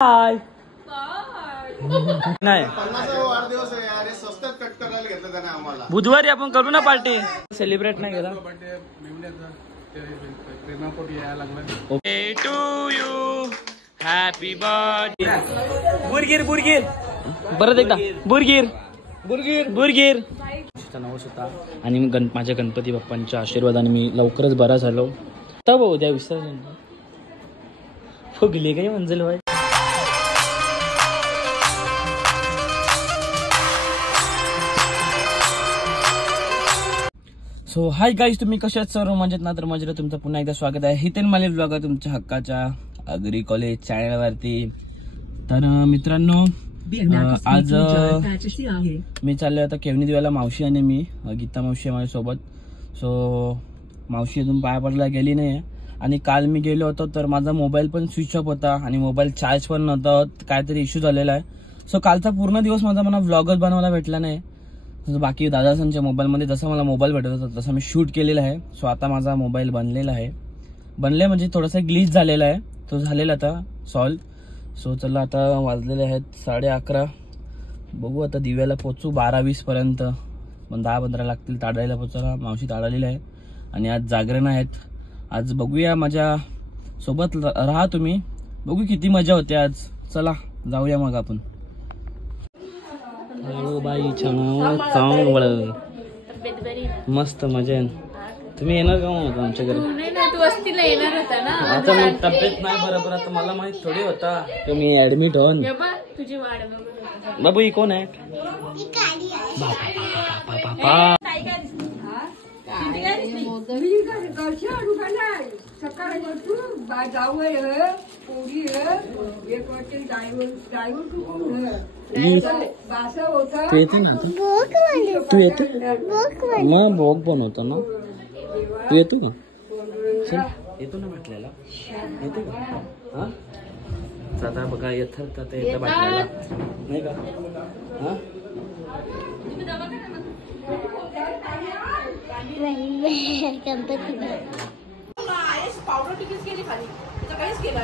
हाय नाही वाढदिवस आहे यार, स्वस्तात कट करायला घेतलं त्याने आम्हाला. बुधवारी आपण करू ना पार्टी. सेलिब्रेट नाही केला. Okay to you happy birthday. बुरगीर बुरगीर परत एकदा बुरगीर बुरगीर बुरगीर. नवस होता आणि मी माझ्या गणपती बाप्पांच्या आशीर्वादाने मी लवकरच बरा झालो. तब उद्या विसर्जन फुगली काही मंजिल भाई. सो हाय गाईज, तुम्ही कशात सर्व मजेत ना? तर मजेत तुमचं पुन्हा एकदा स्वागत आहे हितेन माले ब्लॉग तुमच्या हक्काच्या अग्री कॉलेज चॅनलवरती. तर मित्रांनो, आज मी चाललोय आता केवनी दिव्याला. मावशी आणि मी, गीता मावशी आहे माझ्यासोबत. सो मावशी अजून पाया पडला गेली नाही. आणि काल मी गेलो होतो तर माझा मोबाईल पण स्विच ऑफ होता आणि मोबाईल चार्ज पण नव्हता. काहीतरी इश्यू झालेला आहे. सो कालचा पूर्ण दिवस मला व्लॉगच बनवायला भेटला नाही. बाकी दादासांच्या मोबाईलमध्ये जसं मला मोबाईल भेटत होता तसं मी शूट केलेला आहे. सो आता माझा मोबाईल बनलेला आहे. म्हणजे थोडासा ग्लिच झालेला आहे, तो झालेला आता सॉल्व. सो चला, आता वाजलेले आहेत 11:30. बघू आता दिव्याला पोचू 12:20 पर्यंत. पण 10-15 लागतील ताडायला पोचायला. मावशी ताडालेली आहे आणि आज जागरण आहेत. आज बघूया, माझ्या सोबत राहा तुम्ही, बघू किती मजा होते आज. चला जाऊया मग आपण. हो बाई, चांगलं मस्त मजा आहे. तुम्ही येणार का मग आमच्या घरी? आता मग तब्येत नाही बरोबर. आता मला माहित थोडी होता तुम्ही ऍडमिट होऊन. बाबू ही कोण आहे? तू येते ना? तू येते मग भोग बनवतो ना? तू येतो ना? चल येतो ना म्हटलेला. येते का? हा दादा बघा येत येतं म्हटलेला नाही का? हा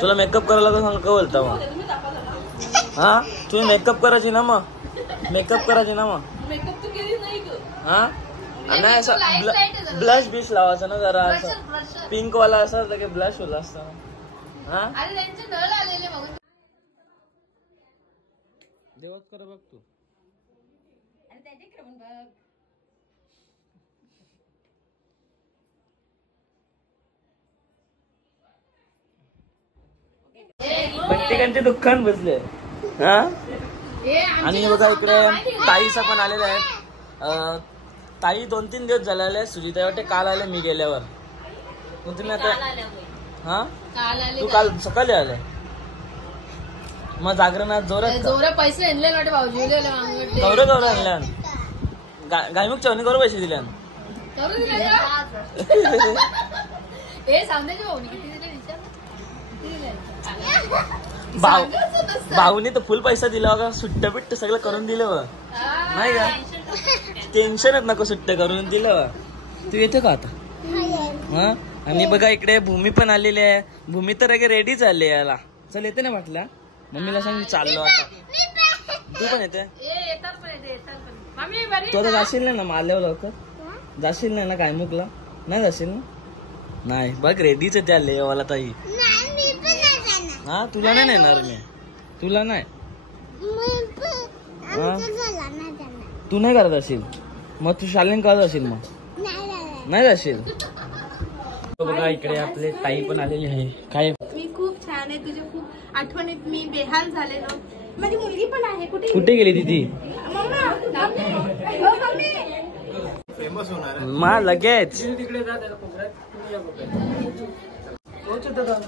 तुला मेकअप करायला तर सांग का बोलता मग? हा तुम्ही मेकअप करायची ना मग? मेकअप करायची ना मग? हा नाही, असं ब्लश बिश लावायचं ना जरा, असं पिंक वाला असं की ब्लश होला असतं. हा देवच कर बघ तू. प्रत्येकांचे दुःखान बसले. हा आणि बघा इकडे ताईचा पण आलेला आहे. ताई 2-3 दिवस झालेले. सुजिता वाटते काल आले मी गेल्यावर. मग तुम्ही आता हा तू काल सकाळी आले. मग जागरणात जोरात पैसे आणले गौरव आणल्या. गायमुख चवणी करू पैसे दिल्या. भाऊनी तर फुल पैसा दिला बघा. सुट्ट्या बिट्ट सगळं करून दिलं बघ, नाही का? टेन्शनच नको, सुट्ट्या करून दिलं. तू येतो का आता? हा आणि बघा इकडे भूमी पण आलेली आहे. भूमी तर रेडी चालली याला. चल येते ना म्हटलं. मम्मीला सांग चाललो आता. तू पण येते? तू आता जाशील नाही ना मारल्यावर लवकर? जाशील नाही ना गायमुखला? नाही जाशील ना? नाही बघ रेडीच चालले मला ताई. हा तुला नाही नेणार मी, तुला नाही. तू नाही करत असेल मग? तू शालेन करत असेल मग? नाही जाशील. बघा इकडे आपले ताई पण आलेली आहे. काय मी खूप छान आहे, तुझे खूप आठवणीत मी बेहाल झालेलो. माझी मुलगी पण आहे. कुठे गेली ती? फेमस होणार मा लगेच.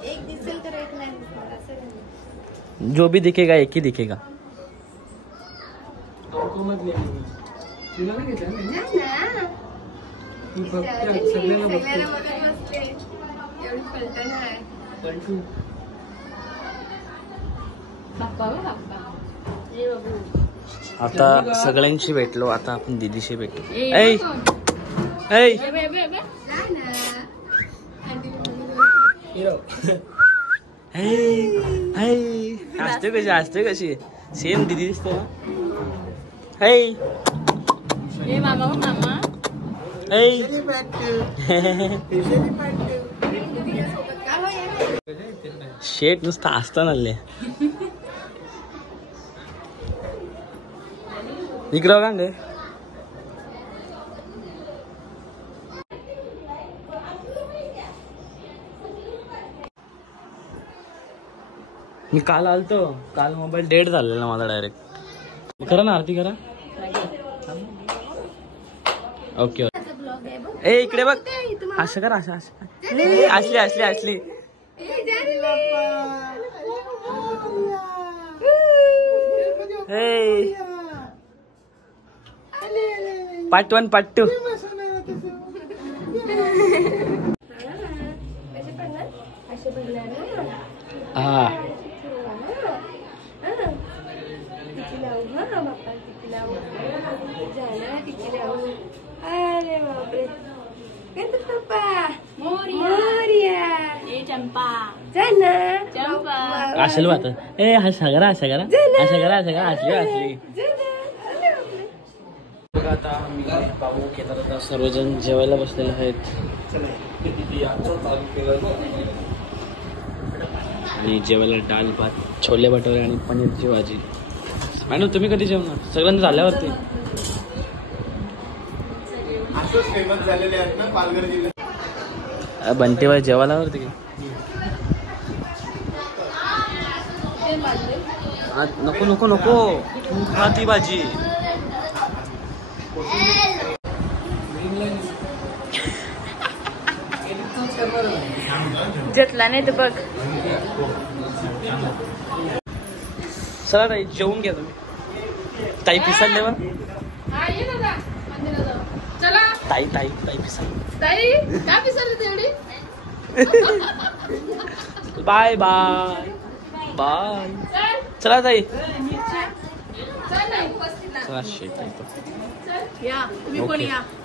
एक दिसेल तर एक नाही दिसणार. जो भी दिखेगा एक ही दिखेगा. आता सगळ्यांशी भेटलो, आता आपण दीदीशी भेटलो. ऐ ऐ हसते कशी सेम दीदी दिसते ना. हे मामा शेट नुसतं असताना इकडं का रे. मी काल आलतो, काल मोबाईल डेड झालेला माझा डायरेक्ट. करा ना आरती करा. ओके ए इकडे बघ असं कर असं असली पार्ट 1 पार्ट 2. हा अरे बापरे गणपती बाप्पा मोरया ए चंपा जाना चंपा असेल वाटत. ए असं करा असली. बघा आता मी बाबू केदार सर्वजण जेवायला बसलेले आहेत आणि जेवायला डाळ भात, छोले भटुरे आणि पनीरची भाजी. मॅडम तुम्ही कधी जेवणार? सगळ्यांना झाल्यावरती. फेमस झालेले आहेत ना पालघर जिल्ह्यात. बंटीबाई जेवायला वरती नको तू खा ती भाजी. घेतला नाही तर बघ. चला ताई जेवून घ्या तुम्ही. ताई पिसाल वा ताई पिसाल. बाय चला ताई. चला शेट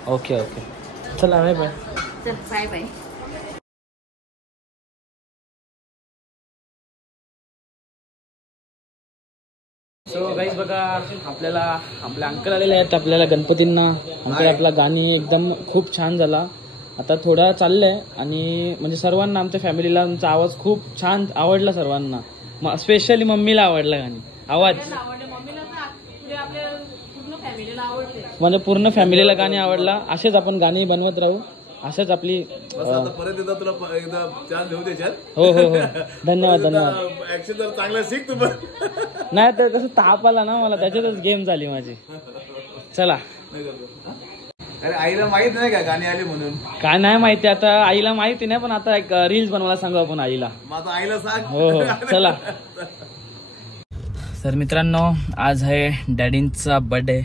ओके चला बाय बाय. सो गाईज बघा आपल्या अंकल आलेले आहेत आपल्याला गणपतींना. अंकल आपला गाणी एकदम खूप छान झाला. आता थोडा चाललंय आणि म्हणजे सर्वांना आमच्या फॅमिलीला तुमचा आवाज खूप छान आवडला सर्वांना. स्पेशली मम्मीला आवडला गाणी आवाज म्हणजे पूर्ण फॅमिलीला गाणी आवडला. असेच आपण गाणी बनवत राहू. असंच आपली परत एकदा तुला एकदा चान्स देऊ त्याच्यात. हो धन्यवाद चांगला शिक तू. नाही तर कसं ताप आला ना मला त्याच्यातच गेम झाली माझी. चला अरे आईला माहित नाही का गाणी आली म्हणून? काय नाही माहिती आता आईला माहिती नाही पण आता एक रील्स बनवायला सांगू आपण आईला. माझं आईला सांग. हो चला. तर मित्रांनो आज आहे डॅडींचा birthday.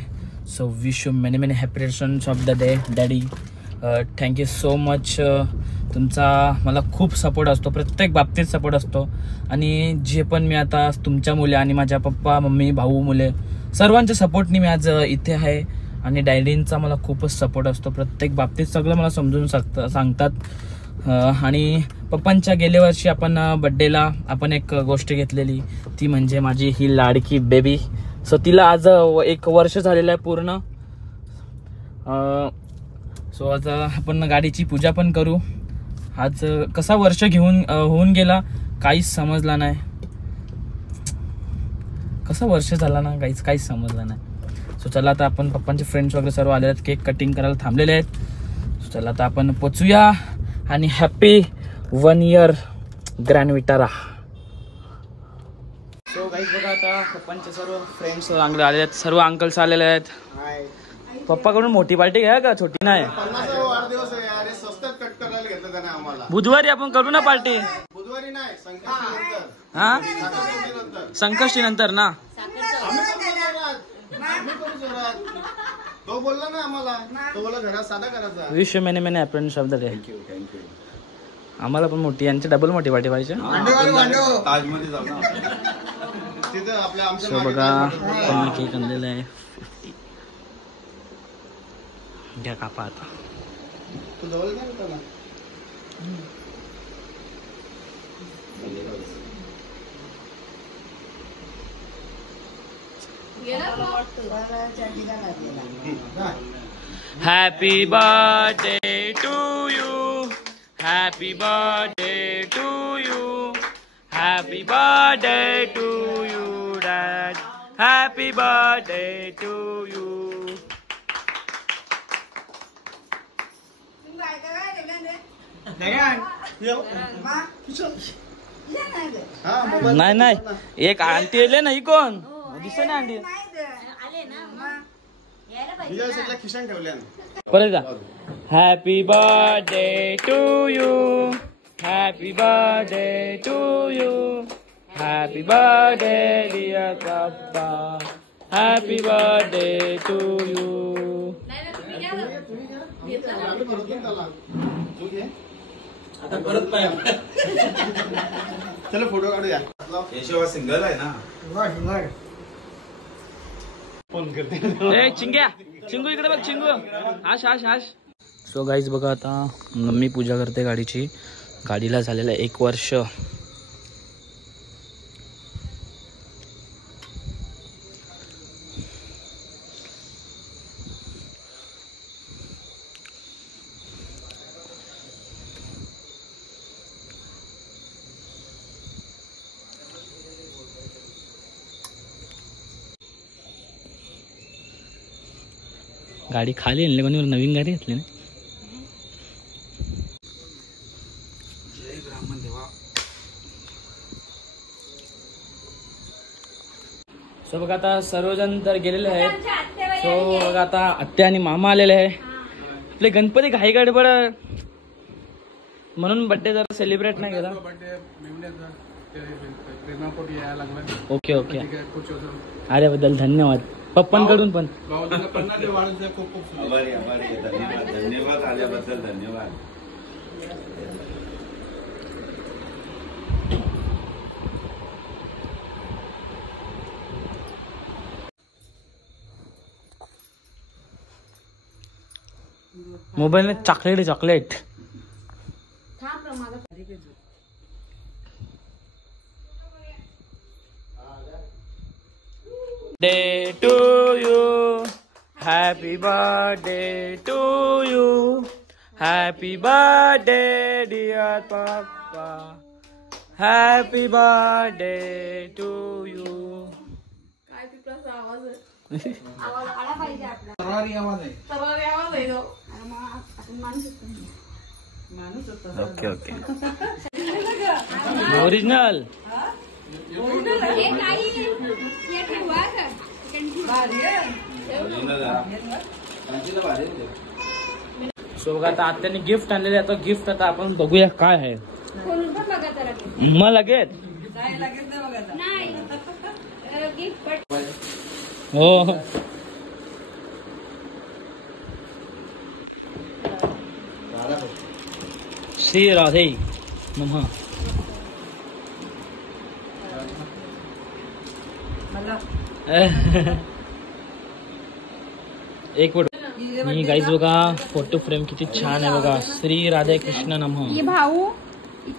So wish you many many happy returns of the day daddy. Thank you so much. तुमचा मला खूप सपोर्ट असतो, प्रत्येक बाबतीत सपोर्ट असतो. आणि जे पण मी आता तुमच्या मुले आणि माझ्या पप्पा मम्मी भाऊ मुले सर्वांच्या सपोर्टनी मी आज इथे आहे. आणि डॅडींचा मला खूपच सपोर्ट असतो प्रत्येक बाबतीत. सगळं मला समजून सांगतात. आणि पप्पांच्या गेल्या वर्षी आपण बड्डेला आपण एक गोष्ट घेतलेली ती म्हणजे माझी ही लाडकी बेबी. सो तिला आज 1 वर्ष झालेलं आहे पूर्ण. सो आज आपण गाडीची पूजा पण करू. आज कसा वर्ष होऊन गेला काहीच समजला नाही. कसा वर्ष झाला ना काहीच समजलं नाही. सो चला आता आपण पप्पांचे फ्रेंड्स वगैरे सर्व आलेले आहेत, केक कटिंग करायला थांबलेले आहेत. सो चला आता आपण पोचूया आणि happy 1 year grand Vitara. So guys बघा आता पप्पांचे सर्व फ्रेंड्स आलेले आहेत, सर्व अंकल्स आलेले आहेत. पप्पाकडून मोठी पार्टी घ्या का छोटी नाही? वाढदिवस आहे अरे स्वस्तात कट करायला घेतलं त्याने आम्हाला. बुधवारी आपण करू ना पार्टी. बुधवारी नाही संकष्टी हा संकष्टी नंतर ना. तो बोलला ना आम्हाला, तो बोला घरात साधा करायचा. Wish you many many happy returns of the day. Thank you. आम्हाला पण मोठी यांची डबल मोठी पार्टी पाहिजे. ताजमध्ये जाऊ ना तिथं आपल्या आमच्या. बघा केक आणलेला आहे. घ्या कापा आता. तू जवळ नाही होता ना. Happy birthday to you, happy birthday to you, happy birthday to you dad, happy birthday to you. नाही नाही एक आंटी आले ना, ही कोण दिसत ना आंटी. परत का happy birthday to you, happy birthday to you, happy birthday dear papa, happy birthday to you. आता परत पाहिजे. चला फोटो काढूया. यशोवा सिंगल आहे ना. फोन करते. चिंग्या चिंगू इकडे बघ, चिंगू आश आश आश. सो गाईज बघा, आता मम्मी पूजा करते गाडीची. गाडीला झालेलं 1 वर्ष. गाडी खाली आणली कोणी, नवीन गाडी घेतली ना. जय ब्राह्मण देवा. सो बघा आता सर्वजण तर गेलेले आहेत. सो बघा आता आत्या आणि मामा आलेले आहे. आपले गणपती घाई गडबड म्हणून बर्थडे जरा सेलिब्रेट नाही केला. Okay okay. अरे बद्दल धन्यवाद पप्पांकडून पण. धन्यवाद आल्याबद्दल धन्यवाद. मोबाईल में chocolate chocolate. Day to you, happy birthday to you, happy birthday dear papa, happy birthday to you. काय तिथला आवाज आहे? आवाज आला पाहिजे आपला. तरारी आवाज आहे. तरारी आवाज आहे तो. आणि मग आपण माणूस होतो. Okay okay. ओरिजिनल. सो बघा आता आत्याने गिफ्ट आणलेले. आता गिफ्ट आता आपण बघूया काय आहे. मग लगेच हो. श्री राधे नमः. एक फोटो मी गाईज बघा, फोटो फ्रेम किती छान आहे बघा. श्री राधे कृष्ण नमः. भाऊ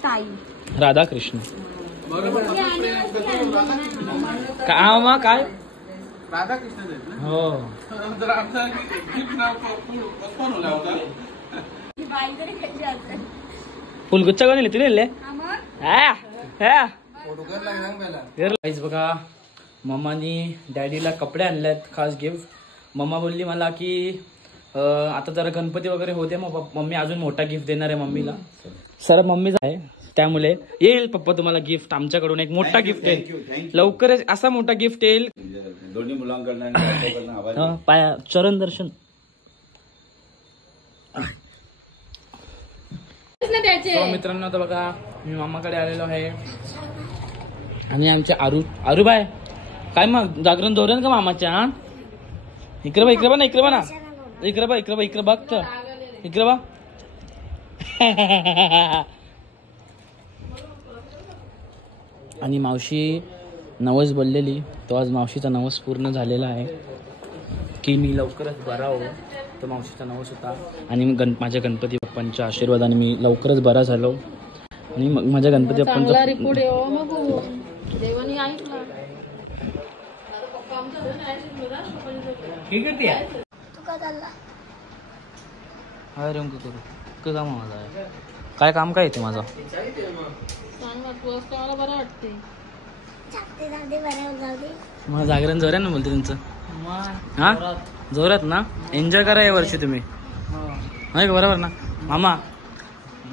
ताई राधा कृष्ण. काय मग काय राधा कृष्ण हो. फुलगुच्छा कोणी लिहिते नेले गाईज बघा. मम्मानी डॅडीला कपडे आणलेत खास गिफ्ट. मम्मा बोलली मला की आता जरा गणपती वगैरे होते, मग मम्मी अजून मोठा गिफ्ट देणार आहे मम्मीला. सर मम्मीच आहे त्यामुळे येईल पप्पा तुम्हाला गिफ्ट आमच्याकडून. एक मोठा गिफ्ट येईल लवकरच. असा मोठा गिफ्ट येईल. दोन्ही मुलांकडनं पाया चरण दर्शन. मित्रांनो आता बघा मी मामाकडे आलेलो आहे. आणि आमचे आरूबाई काय मग जागरण धोरण का मामाच्या. इकडे बा इकडे बा ना इकडे बा ना इकडे बा इकडे बा इकडे बघ तर इकडे बा. आणि मावशी नवस बोललेली, तो आज मावशीचा नवस पूर्ण झालेला आहे की मी लवकरच बरा हो. तो मावशीचा नवस होता. आणि माझ्या गणपती बाप्पांच्या आशीर्वादाने मी लवकरच बरा झालो. आणि मग माझ्या गणपती बाप्पांचा हाय रंग करू का काम माझा काय काम काय येते माझं मला बरं वाटते मग जागरण जोरात ना बोलते तुमचं हा जोरात ना एन्जॉय करा या वर्षी तुम्ही नाही का बरोबर ना मामा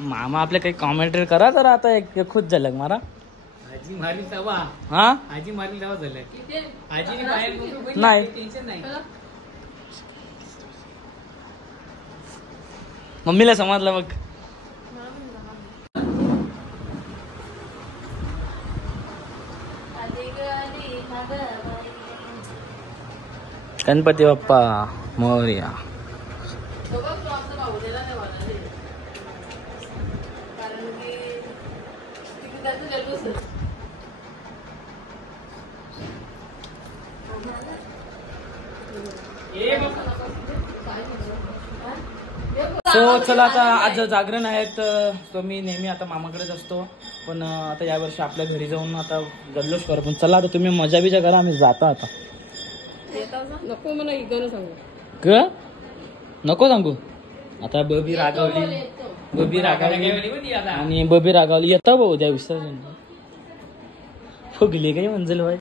मामा आपले काही कॉमेंट्री करा जरा आता एक खुद झलक मारा आजी मारली तवा हा आजी मारली तवा झालं आजीने बाहेर नाही टेन्शन नाही मम्मीला समजलं मग गणपती बाप्पा मोरया सो चला आता आज जागरण आहेत तो मी नेहमी आता मामाकडेच असतो पण आता यावर्षी आपल्या घरी जाऊन आता जल्लोष करू पण चला आता तुम्ही मजा बिजा करा आम्ही जाता आता नको मला इकडे सांगू क नको सांगू आता बबी रागावली आणि बबी रागावली येतं भाऊ उद्या विसर्जन फुगली काही मंजल भाई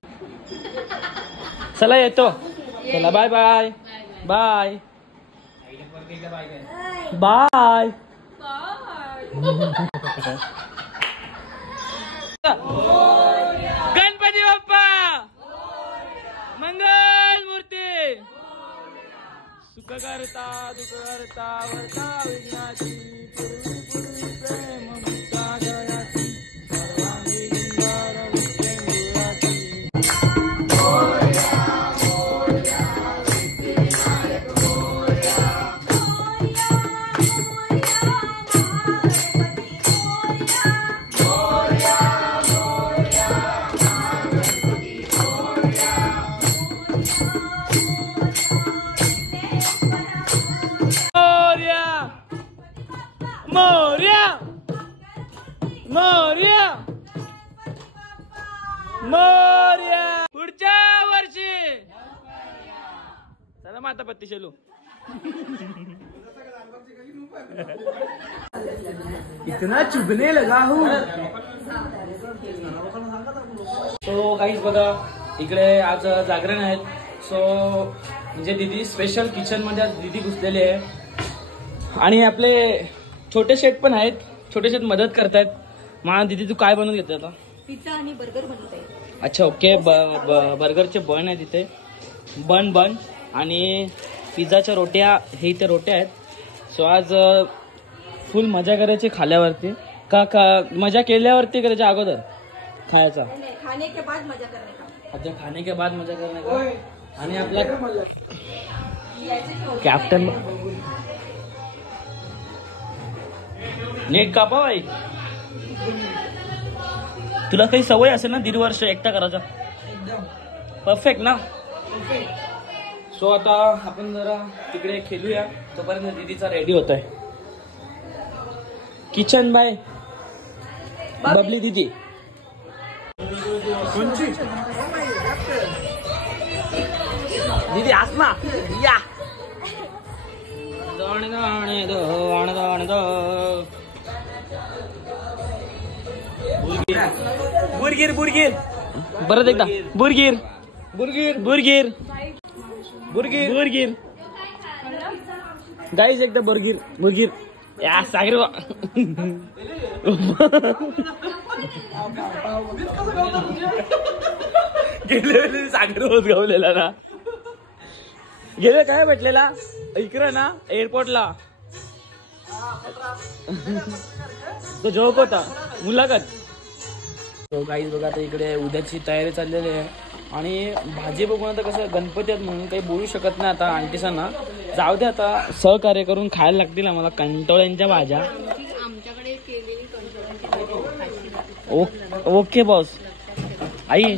चला येतो चला bye bye bye bye Ganpati Bappa मंगल मूर्ती सुख करता दुःख करता वर्ता विघ्नाची पूर्वी पूर्वी प्रेम मुक्ता जयाची सर्वांगी सुंदर विष्णुराची मोरया मोरया मोरया पुढच्या वर्षी चला माता पत्ती शेलू इतना चुभने लगा हूँ तो काहीच बघा इकडे आज जागरण आहेत सो म्हणजे दीदी स्पेशल किचन मध्ये आज दीदी घुसलेली आहे आणि आपले छोटे शेट पण आहेत छोटे शेट मदत करतायत मा दीदी तू काय बनवून घेते आता पिझ्झा आणि बर्गर बनवत आहे अच्छा ओके बर्गरचे बन आहे तिथे बन आणि पिझ्झाच्या रोट्या हे इथे रोट्या आहेत सो आज फुल मजा करायची खाल्यावरती का मजा केल्यावरती करायच्या अगोदर खायचा खाने के बाद मजा करने का अच्छा खाने के बाद मजा करणे का आणि आपला कॅप्टन नीट कापा बाई तुला काही सवय असेल ना 1.5 वर्ष एकटा करायचा परफेक्ट ना सो आता आपण जरा तिकडे खेळूया तोपर्यंत दीदीचा रेडी होत आहे किचन बाय बबली दीदी दीदी आसमा या बुरगीर परत एकदा बुरगीर गाईज एकदा बुरगीर या सागर गेले सागर होत गावलेला ना गेले काय भेटलेला इकडे ना एअरपोर्टला तो जॉब होता मुलाखत तो गाईज बघा आता इकडे उद्याची तयारी चाललेली आहे आणि भाजी बघून आता कसं गणपती आहेत म्हणून काही बोलू शकत नाही आता आंटीसांना जाऊ दे आता सहकार्य करून खायला लागतील आम्हाला कंटोळ्यांच्या भाज्या आमच्याकडे केलेली ओके बॉस आई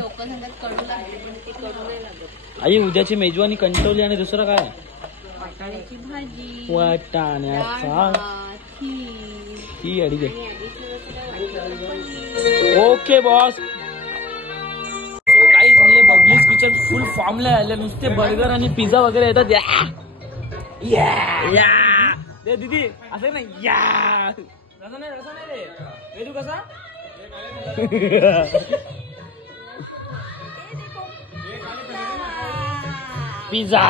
आई उद्याची मेजवानी कंटोली आणि दुसरं काय वाटाण्याची भाजी वाटाण्याचा ही अडीच ओके बॉस काही झाले बबलीज किचन फुल फॉर्मला आले नुसते बर्गर आणि पिझ्झा वगैरे येतात. या दे दीदी असं नाही या तसं नाही रे तू कसा पिझ्झा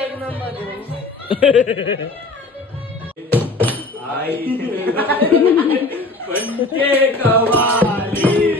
एक नंबर. पंचे कवाली